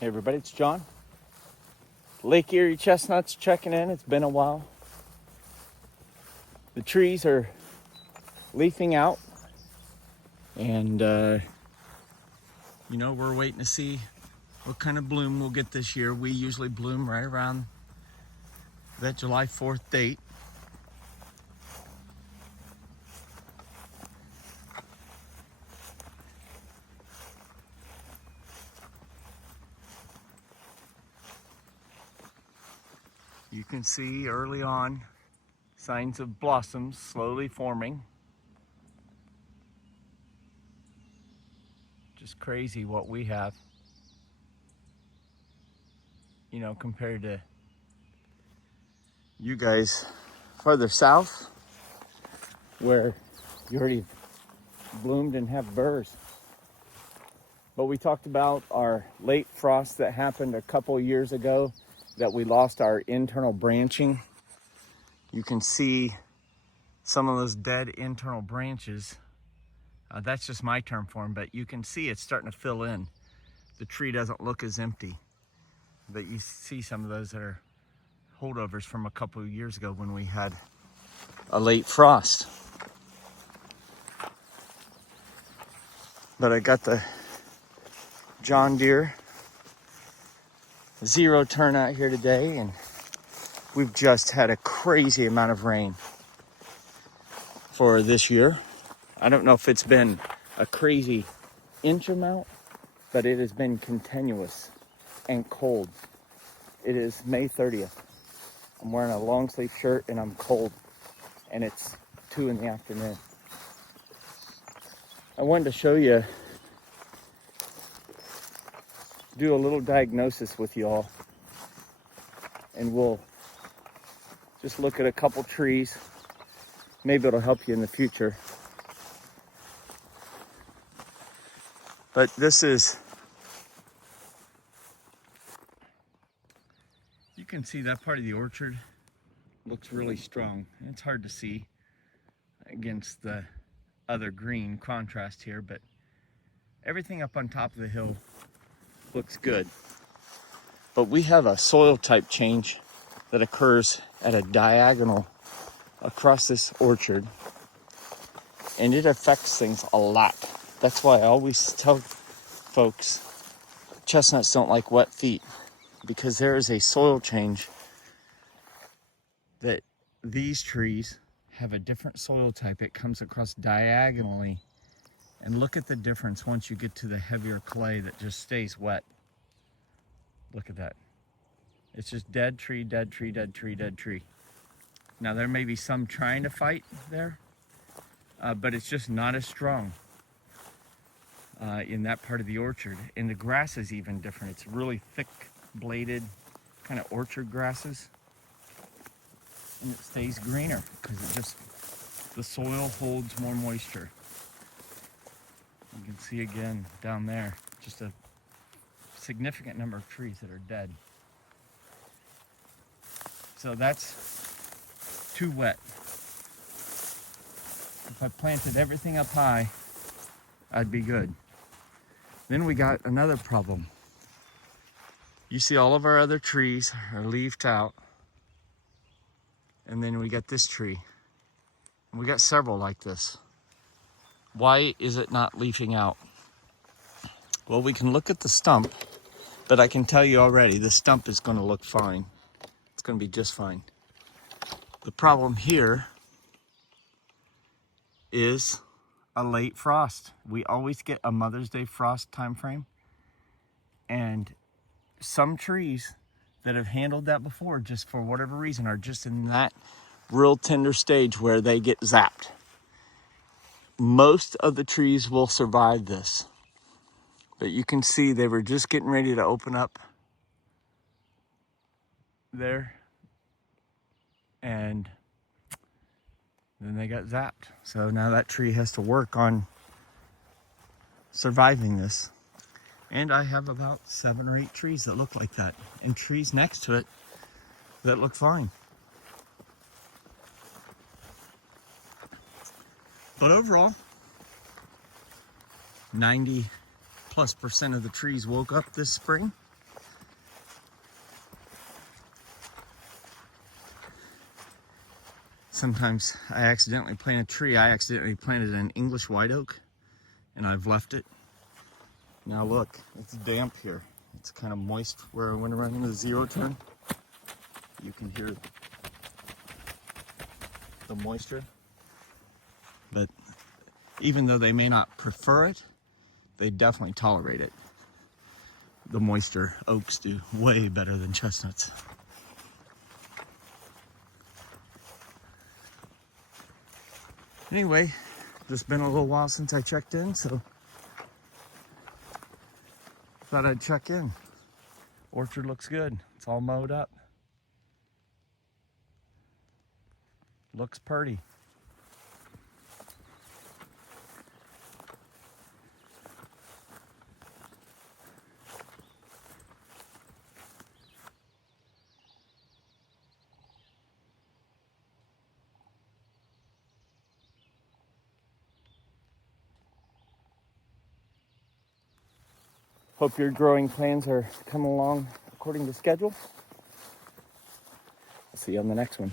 Hey everybody, it's John. Lake Erie chestnuts checking in. It's been a while. The trees are leafing out, and we're waiting to see what kind of bloom we'll get this year. We usually bloom right around that July 4th date. You can see early on signs of blossoms slowly forming. Just crazy what we have, compared to you guys farther south where you already bloomed and have burrs. But we talked about our late frost that happened a couple years ago, that we lost our internal branching. You can see some of those dead internal branches. That's just my term for them, but you can see it's starting to fill in. The tree doesn't look as empty, but you see some of those that are holdovers from a couple of years ago when we had a late frost. But I got the John Deere zero turnout here today, and we've just had a crazy amount of rain for this year. I don't know if it's been a crazy inch amount, but it has been continuous and cold. It is May 30th. I'm wearing a long sleeve shirt and I'm cold, and it's 2 in the afternoon. I wanted to show you, do a little diagnosis with you all, and we'll just look at a couple trees. Maybe it'll help you in the future. But this is, you can see that part of the orchard looks really strong. It's hard to see against the other green contrast here, but everything up on top of the hill looks good. But we have a soil type change that occurs at a diagonal across this orchard, and it affects things a lot. That's why I always tell folks chestnuts don't like wet feet, because there is a soil change that these trees have a different soil type. It comes across diagonally, and look at the difference once you get to the heavier clay that just stays wet. Look at that. It's just dead tree, dead tree, dead tree, dead tree. Now there may be some trying to fight there, but it's just not as strong in that part of the orchard. And the grass is even different. It's really thick bladed kind of orchard grasses, and it stays greener because the soil holds more moisture. You can see again down there just a significant number of trees that are dead. So that's too wet. If I planted everything up high, I'd be good. Then we got another problem. You see all of our other trees are leafed out, and then we got this tree. And we got several like this. Why is it not leafing out? Well, we can look at the stump, but I can tell you already, the stump is going to look fine. It's going to be just fine. The problem here is a late frost. We always get a Mother's Day frost time frame, and some trees that have handled that before, just for whatever reason, are just in that real tender stage where they get zapped. Most of the trees will survive this, but you can see they were just getting ready to open up there, and then they got zapped. So now that tree has to work on surviving this. And I have about 7 or 8 trees that look like that, and trees next to it that look fine. But overall, 90+% of the trees woke up this spring Sometimes I accidentally plant a tree. I accidentally planted an English white oak, and I've left it. Now look, it's damp here. It's kind of moist where I went around in the zero turn. You can hear the moisture. But even though they may not prefer it, they definitely tolerate it. The moisture oaks do way better than chestnuts. Anyway, just been a little while since I checked in, so thought I'd check in. Orchard looks good. It's all mowed up. Looks pretty. Hope your growing plans are coming along according to schedule. I'll see you on the next one.